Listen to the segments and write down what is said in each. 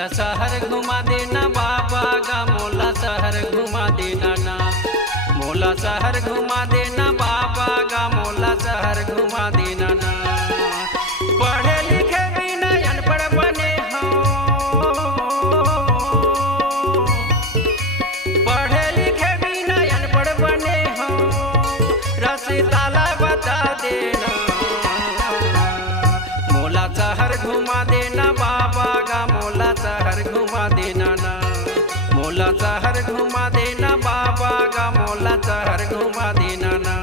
मोला शहर घुमा देना बाबा गा, मोला शहर घुमा देना ना, मोला शहर घुमा देना बाबा गा, मोला शहर घुमा देना ना। पढ़े लिखे बिना अनपढ़ बने हो, पढ़े लिखे बिना अनपढ़ बने हो, रास्ता बता देना। मोला शहर घुमा देना बाबा गा, मोला शहर घुमा देना ना, मोला शहर घुमा देना बाबा गा, मोला शहर घुमा देना ना।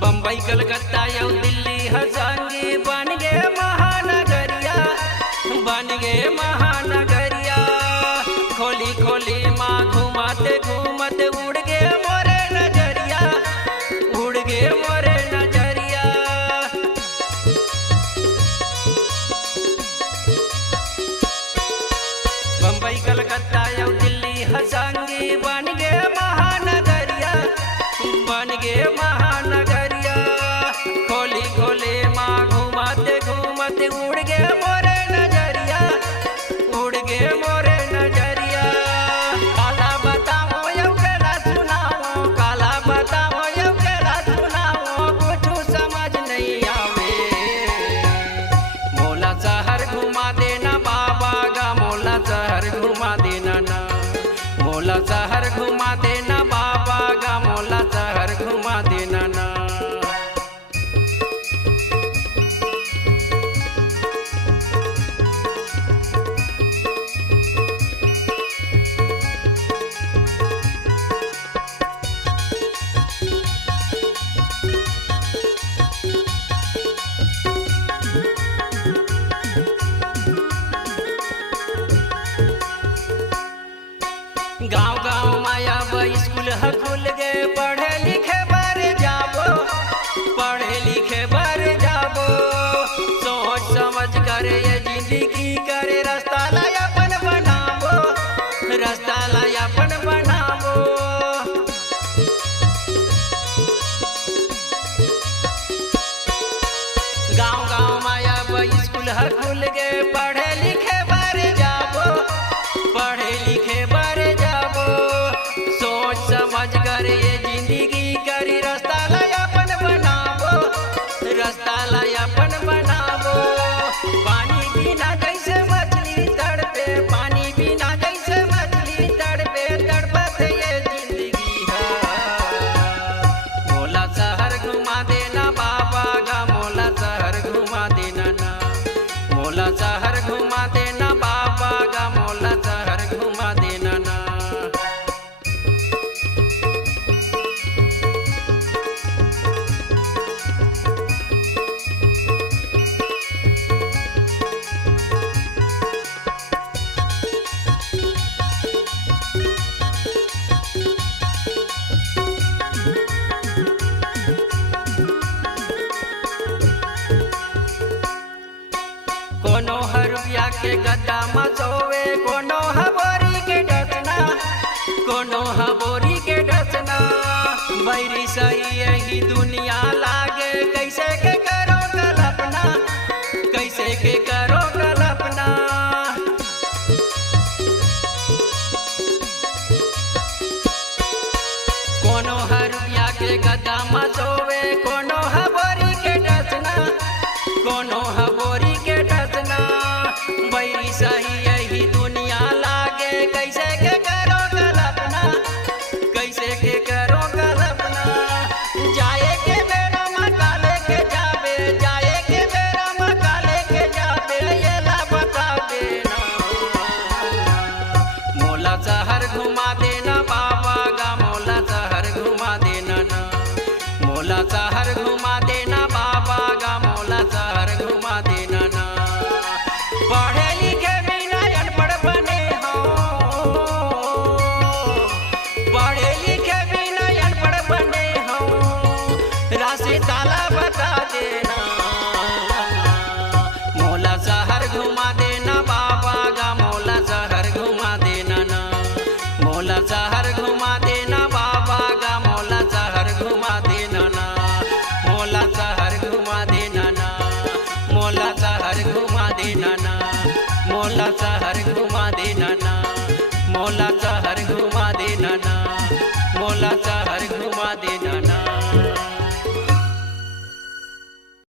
बम्बई कलकत्ता या दिल्ली हजांगी बन गए महानगरिया, बन गए महानगरिया। खोली खोली माँ घूमते घूमते उड़ गए मोरे नजरिया, उड़ गए मोरे नजरिया। बम्बई कलकत्ता या दिल्ली हजांगी बन गए महानगरिया, बन गए महानगरिया। खोली खोली माँ घूमते घूमते उड़ गए मोरे नजरिया, उड़ गए मोरे नजरिया। काला बताओ यौ केला सुनाओ, काला बताओ यौ केला सुनाओ, कुछ समझ नहीं आवे। मोला शहर घुमा देना बाबा गा, मोला शहर घुमा देना ना, मोला शहर घुमा देना बाबा गा, मोला शहर घुमा देना ना। गाँव गाँव माया स्कूल खुल गए, पढ़े लिखे बार जाबो, पढ़े लिखे बार जाबो। सोच समझ कर ये जिंदगी करे, रास्ता लायापन बनाबो, रास्ता लायापन बनाबो। गाँव गाँव माया स्कूल खुल गए, पढ़े लिखे बार जाबो, पढ़े लिखे बार जाबो। सोच समझ कर ये जिंदगी करी, रास्ता लायापन बनाबो, रास्ता लायापन बनाबो। पानी बिना जैसे मछली तड़पे, पानी बिना जैसे मछली तड़पे, तड़पत ये जिंदगी है। मोला शहर घुमा देना बाबा गा, मोला शहर घुमा देना ना, मोला शहर घुमा देना बाबा गा, मोला शहर घुमा देना ना। कोनो हरुया के गद्दा मचोवे, कोनो हबोरी के डसना, कोनो हबोरी के डसना। बैरी सही यही दुनिया लागे, कैसे के करो कल्पना, कैसे के करो कल्पना। कोनो हरुया के गद्दा मचोवे, कोनो हबोरी के डसना, कोनो हबोरी के डसना। बैरी सही यही दुनिया लागे, कैसे के करो कल्पना, कैसे के करो कल्पना। जाए के बेरा मकाले के जाबे, जाए के बेरा मकाले के जाबे, ये ला बता देना। मोला शहर घुमा देना बाबा गा, मोला शहर घुमा देना ना, मोला शहर घुमा देना बाबा गा, मोला शहर घुमा देना ना। पढ़े लिखे बिना मोला शहर